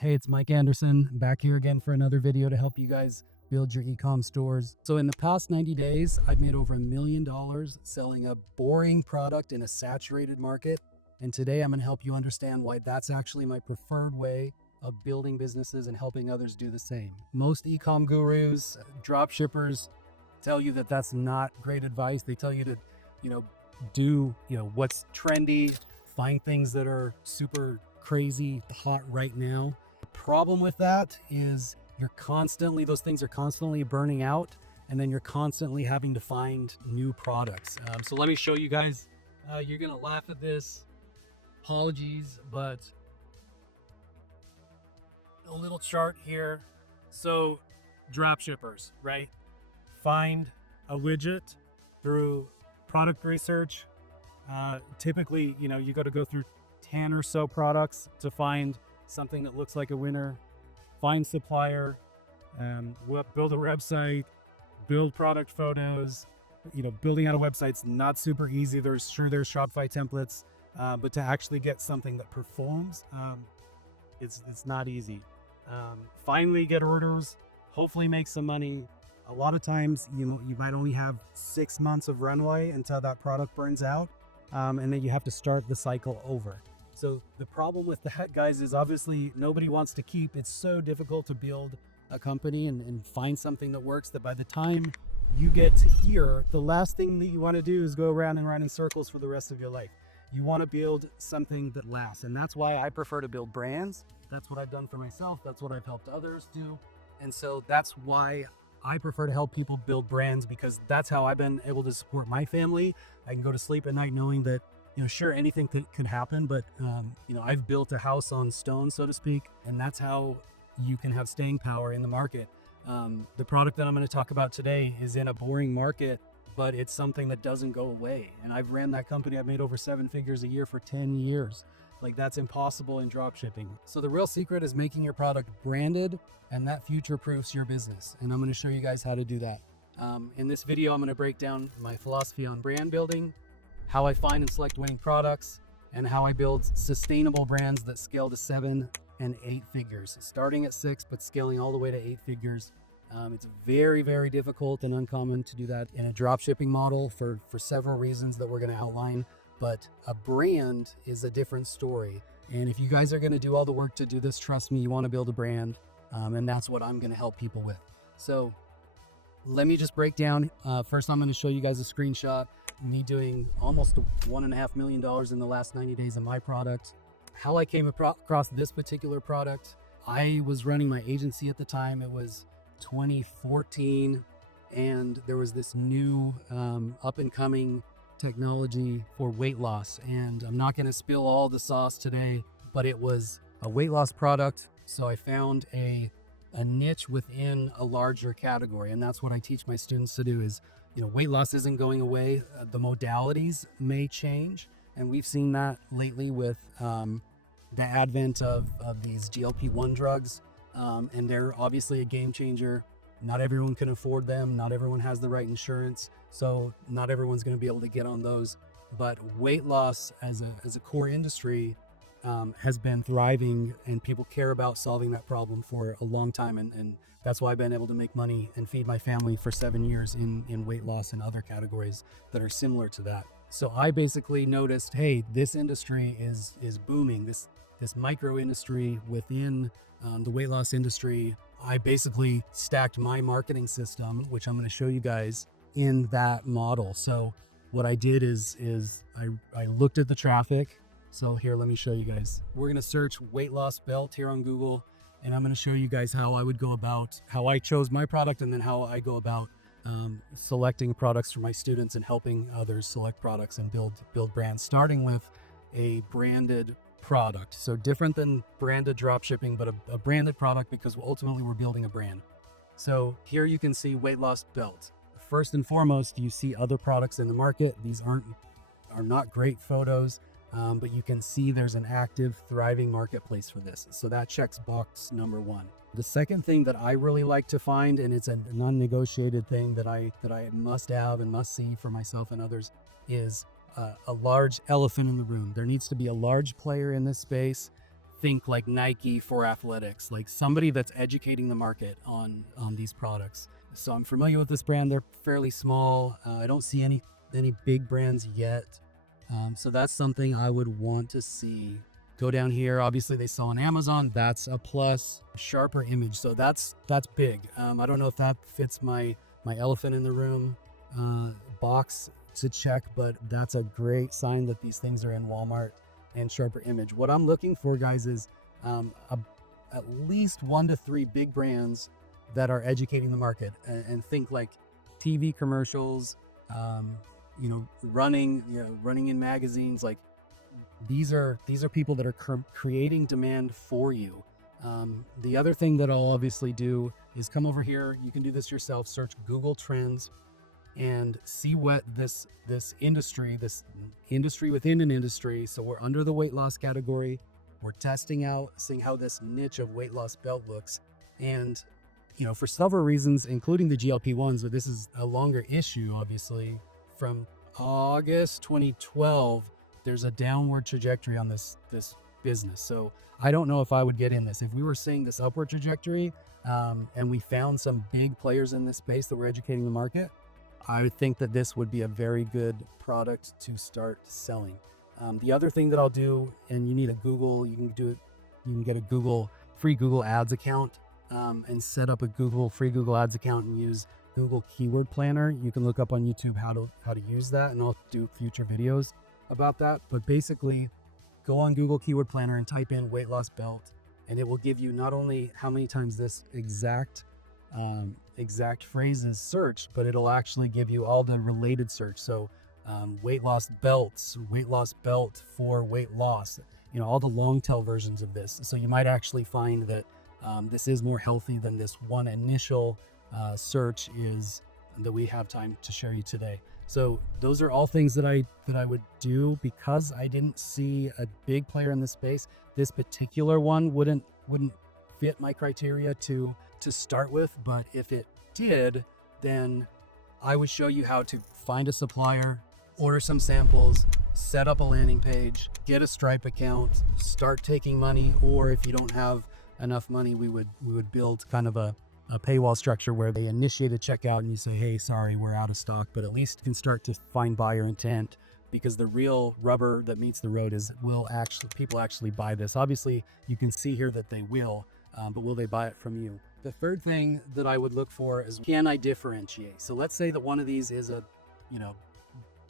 Hey, it's Mike Anderson back here again for another video to help you guys build your e-com stores. So in the past 90 days, I've made over $1 million selling a boring product in a saturated market. And today I'm going to help you understand why that's actually my preferred way of building businesses and helping others do the same. Most e-com gurus, drop shippers tell you that that's not great advice. They tell you to, do what's trendy, find things that are super crazy hot right now. The problem with that is those things are constantly burning out, and then you're constantly having to find new products. So let me show you guys. You're gonna laugh at this. Apologies, but a little chart here. So drop shippers, right? Find a widget through product research. Typically, you got to go through 10 or so products to find something that looks like a winner. Find supplier, build a website, build product photos. Building out a website's not super easy. There's Shopify templates, but to actually get something that performs, it's not easy. Finally get orders, hopefully make some money. A lot of times, you might only have 6 months of runway until that product burns out, and then you have to start the cycle over. So the problem with that, guys, is obviously nobody wants to keep. It's so difficult to build a company and find something that works, that by the time you get to here, the last thing that you want to do is go around and run in circles for the rest of your life. You want to build something that lasts, and that's why I prefer to build brands. That's what I've done for myself. That's what I've helped others do. And so that's why I prefer to help people build brands, because that's how I've been able to support my family. I can go to sleep at night knowing that, sure, anything could happen, but, I've built a house on stone, so to speak, and that's how you can have staying power in the market. The product that I'm going to talk about today is in a boring market, but it's something that doesn't go away. And I've ran that company. I've made over 7 figures a year for 10 years. Like, that's impossible in drop shipping. So the real secret is making your product branded, and that future-proofs your business. And I'm going to show you guys how to do that. In this video, I'm going to break down my philosophy on brand building, how I find and select winning products, and how I build sustainable brands that scale to 7 and 8 figures, starting at 6, but scaling all the way to 8 figures. It's very, very difficult and uncommon to do that in a drop shipping model for several reasons that we're going to outline. But a brand is a different story. And if you guys are going to do all the work to do this, trust me, you want to build a brand. And that's what I'm going to help people with. So let me just break down. First, I'm going to show you guys a screenshot, me doing almost $1.5 million in the last 90 days of my product. How I came across this particular product. I was running my agency at the time. It was 2014. And there was this new up and coming technology for weight loss, and I'm not going to spill all the sauce today, but it was a weight loss product. So I found a niche within a larger category, and that's what I teach my students to do. Is weight loss isn't going away. The modalities may change, and we've seen that lately with the advent of these GLP-1 drugs, and they're obviously a game changer. Not everyone can afford them. Not everyone has the right insurance. So not everyone's going to be able to get on those. But weight loss as a core industry has been thriving, and people care about solving that problem for a long time. And that's why I've been able to make money and feed my family for 7 years in weight loss and other categories that are similar to that. So I basically noticed, hey, this industry is booming. This micro industry within the weight loss industry. I basically stacked my marketing system, which I'm going to show you guys, in that model. So what I did is I looked at the traffic. So here, let me show you guys. We're going to search weight loss belt here on Google, and I'm going to show you guys how I would go about, how I chose my product, and then how I go about selecting products for my students and helping others select products and build brands, starting with a branded product. So different than branded drop shipping, but a branded product, because ultimately we're building a brand. So here you can see weight loss belt. First and foremost, you see other products in the market. These are not great photos, but you can see there's an active, thriving marketplace for this. So that checks box number 1. The second thing that I really like to find, and it's a non-negotiated thing that I must have and must see for myself and others, is a large elephant in the room. There needs to be a large player in this space think like Nike for athletics, like somebody that's educating the market on these products. So I'm familiar with this brand. They're fairly small. I don't see any big brands yet. So that's something I would want to see. Go down here. Obviously, they sell on Amazon. That's a plus. Sharper image. So that's big. I don't know if that fits my elephant in the room box to check, but that's a great sign that these things are in Walmart. And sharper image. What I'm looking for, guys, is at least 1 to 3 big brands that are educating the market, and think like TV commercials, running in magazines. Like these are people that are creating demand for you. The other thing that I'll obviously do is come over here. You can do this yourself. Search Google Trends and see what this industry within an industry. So we're under the weight loss category. We're testing out, seeing how this niche of weight loss belt looks. And, for several reasons, including the GLP-1s, but this is a longer issue, obviously. From August 2012, there's a downward trajectory on this business. So I don't know if I would get in this. If we were seeing this upward trajectory, and we found some big players in this space that were educating the market, I would think that this would be a very good product to start selling. The other thing that I'll do, and you need a Google, you can get a free Google Ads account, and set up a free Google Ads account and use Google Keyword Planner. You can look up on YouTube how to use that, and I'll do future videos about that. But basically, go on Google Keyword Planner and type in weight loss belt, and it will give you not only how many times this exact phrase is searched, but it'll actually give you all the related search. So weight loss belts, weight loss belt for weight loss, all the long tail versions of this. So you might actually find that this is more healthy than this one initial search is that we have time to share you today. So those are all things that I would do, because I didn't see a big player in this space. This particular one wouldn't fit my criteria to start with, but if it did, then I would show you how to find a supplier, order some samples, set up a landing page, get a Stripe account, start taking money. Or if you don't have enough money, we would build kind of a paywall structure where they initiate a checkout and you say, hey, sorry, we're out of stock, but at least you can start to find buyer intent, because the real rubber that meets the road is, people actually buy this? Obviously, you can see here that they will, but will they buy it from you? The third thing that I would look for is, can I differentiate? So let's say that one of these is a,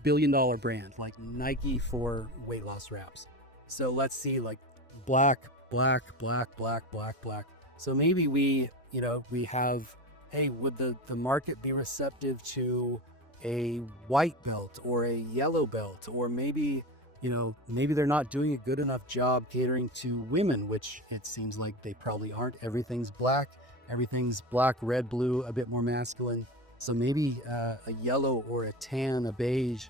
billion-dollar brand like Nike for weight loss wraps. So let's see, like black. So maybe we have, hey, would the market be receptive to a white belt or a yellow belt? Or maybe they're not doing a good enough job catering to women, which it seems like they probably aren't. Everything's black, red, blue, a bit more masculine. So maybe a yellow or a tan, a beige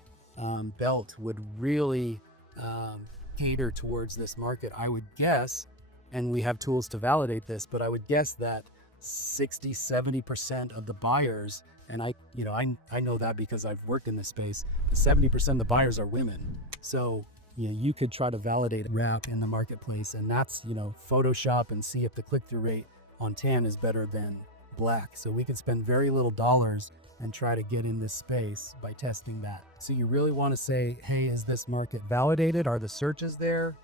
belt would really cater towards this market, I would guess. And we have tools to validate this, but I would guess that 60-70% of the buyers, and I know that because I've worked in this space, 70% of the buyers are women. So you could try to validate a wrap in the marketplace, and that's Photoshop and see if the click-through rate on tan is better than black. So we could spend very little dollars and try to get in this space by testing that. So you really want to say, hey, is this market validated? Are the searches there?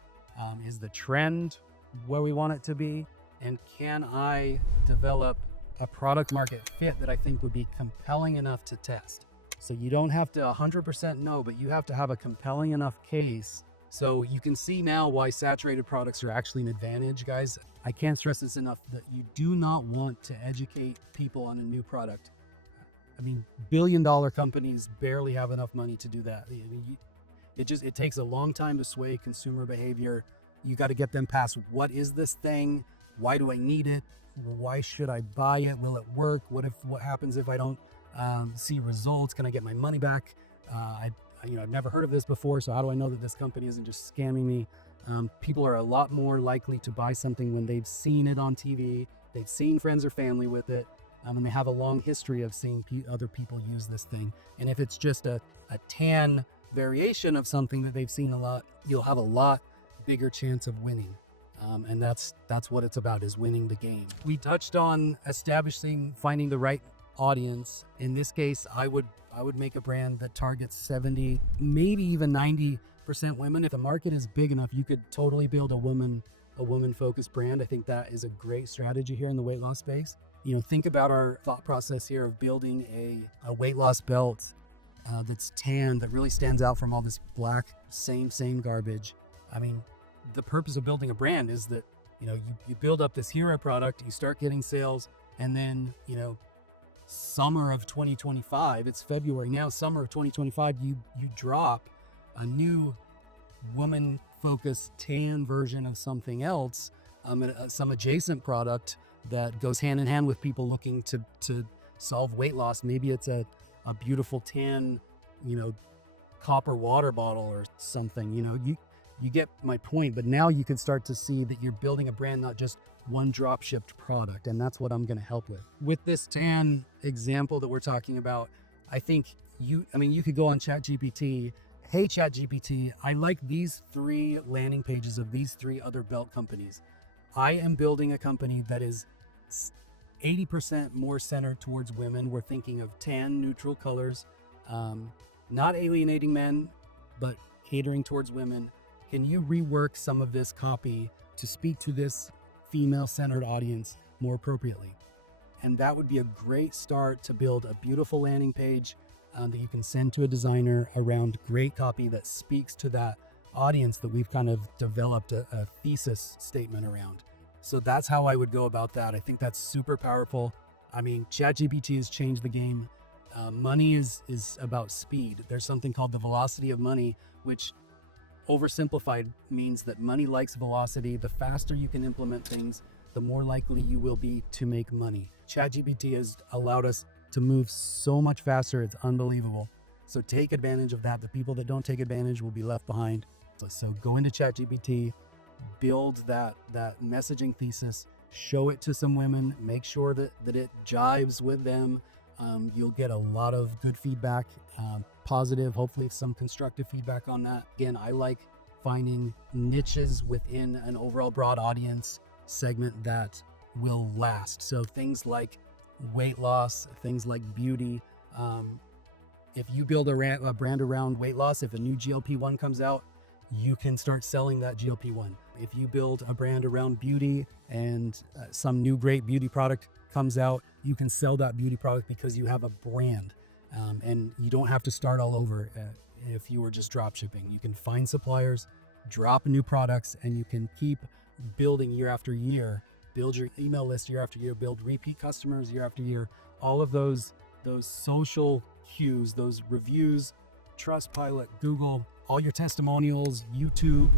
Is the trend where we want it to be? And can I develop a product market fit that I think would be compelling enough to test? So you don't have to 100% know, but you have to have a compelling enough case. So you can see now why saturated products are actually an advantage, guys. I can't stress this enough, that you do not want to educate people on a new product. I mean, billion-dollar companies barely have enough money to do that. It takes a long time to sway consumer behavior. You got to get them past, what is this thing? Why do I need it? Why should I buy it? Will it work? What happens if I don't see results? Can I get my money back? I've never heard of this before, so how do I know that this company isn't just scamming me? People are a lot more likely to buy something when they've seen it on TV, they've seen friends or family with it, and they have a long history of seeing other people use this thing. And if it's just a tan variation of something that they've seen a lot, you'll have a lot bigger chance of winning. And that's what it's about, is winning the game. We touched on finding the right audience. In this case, I would make a brand that targets 70, maybe even 90% women. If the market is big enough, you could totally build a woman focused brand. I think that is a great strategy here in the weight loss space. Think about our thought process here of building a weight loss belt that's tan, that really stands out from all this black same garbage. I mean, the purpose of building a brand is that you build up this hero product, you start getting sales, and then summer of 2025, it's February now, summer of 2025, you drop a new woman focused tan version of something else, some adjacent product that goes hand in hand with people looking to solve weight loss. Maybe it's a beautiful tan copper water bottle or something. You get my point. But now you can start to see that you're building a brand, not just one drop shipped product. And that's what I'm going to help with this tan example that we're talking about. I think you could go on ChatGPT. Hey ChatGPT, I like these 3 landing pages of these 3 other belt companies. I am building a company that is 80% more centered towards women. We're thinking of tan neutral colors, not alienating men, but catering towards women. Can you rework some of this copy to speak to this female-centered audience more appropriately? And that would be a great start to build a beautiful landing page that you can send to a designer around great copy that speaks to that audience that we've kind of developed a thesis statement around. So that's how I would go about that. I think that's super powerful. I mean, ChatGPT has changed the game. Money is about speed. There's something called the velocity of money, which oversimplified means that money likes velocity. The faster you can implement things, the more likely you will be to make money. ChatGPT has allowed us to move so much faster. It's unbelievable. So take advantage of that. The people that don't take advantage will be left behind. So go into ChatGPT, build that messaging thesis, show it to some women, make sure that it jives with them. You'll get a lot of good feedback, positive, hopefully some constructive feedback on that. Again, I like finding niches within an overall broad audience segment that will last. So things like weight loss, things like beauty. If you build a brand around weight loss, if a new GLP-1 comes out, you can start selling that GLP-1. If you build a brand around beauty and some new great beauty product comes out, you can sell that beauty product because you have a brand. And you don't have to start all over if you were just drop shipping. You can find suppliers, drop new products, and you can keep building year after year. Build your email list year after year, build repeat customers year after year. All of those social cues, those reviews, Trustpilot, Google, all your testimonials, YouTube,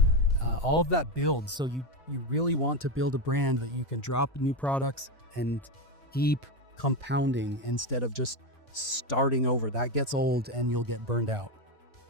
all of that builds. So you really want to build a brand that you can drop new products and keep compounding instead of just starting over. That gets old and you'll get burned out.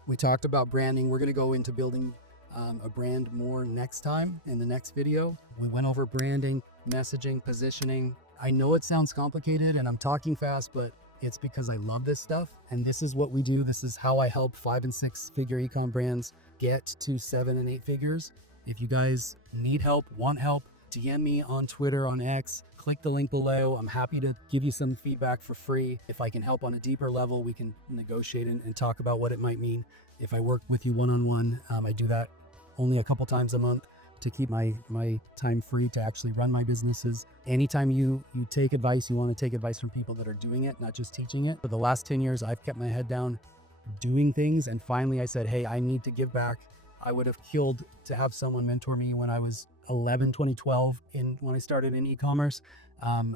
We talked about branding. We're going to go into building a brand more next time in the next video. We went over branding, messaging, positioning. I know it sounds complicated and I'm talking fast, but it's because I love this stuff and this is what we do. This is how I help 5 and 6 figure ecom brands get to 7 and 8 figures. If you guys need help, want help, DM me on Twitter, on X, click the link below. I'm happy to give you some feedback for free. If I can help on a deeper level, we can negotiate and talk about what it might mean. If I work with you one-on-one, I do that only a couple times a month to keep my time free to actually run my businesses. Anytime you take advice, you want to take advice from people that are doing it, not just teaching it. For the last 10 years, I've kept my head down doing things. And finally I said, hey, I need to give back. I would have killed to have someone mentor me when I was 11, 2012 when I started in e-commerce.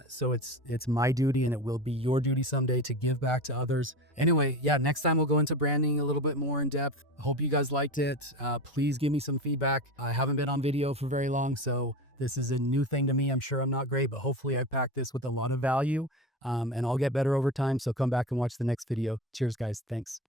So it's my duty and it will be your duty someday to give back to others. Anyway, yeah, next time we'll go into branding a little bit more in depth. Hope you guys liked it. Please give me some feedback. I haven't been on video for very long, so this is a new thing to me. I'm sure I'm not great, but hopefully I packed this with a lot of value and I'll get better over time. So come back and watch the next video. Cheers, guys. Thanks.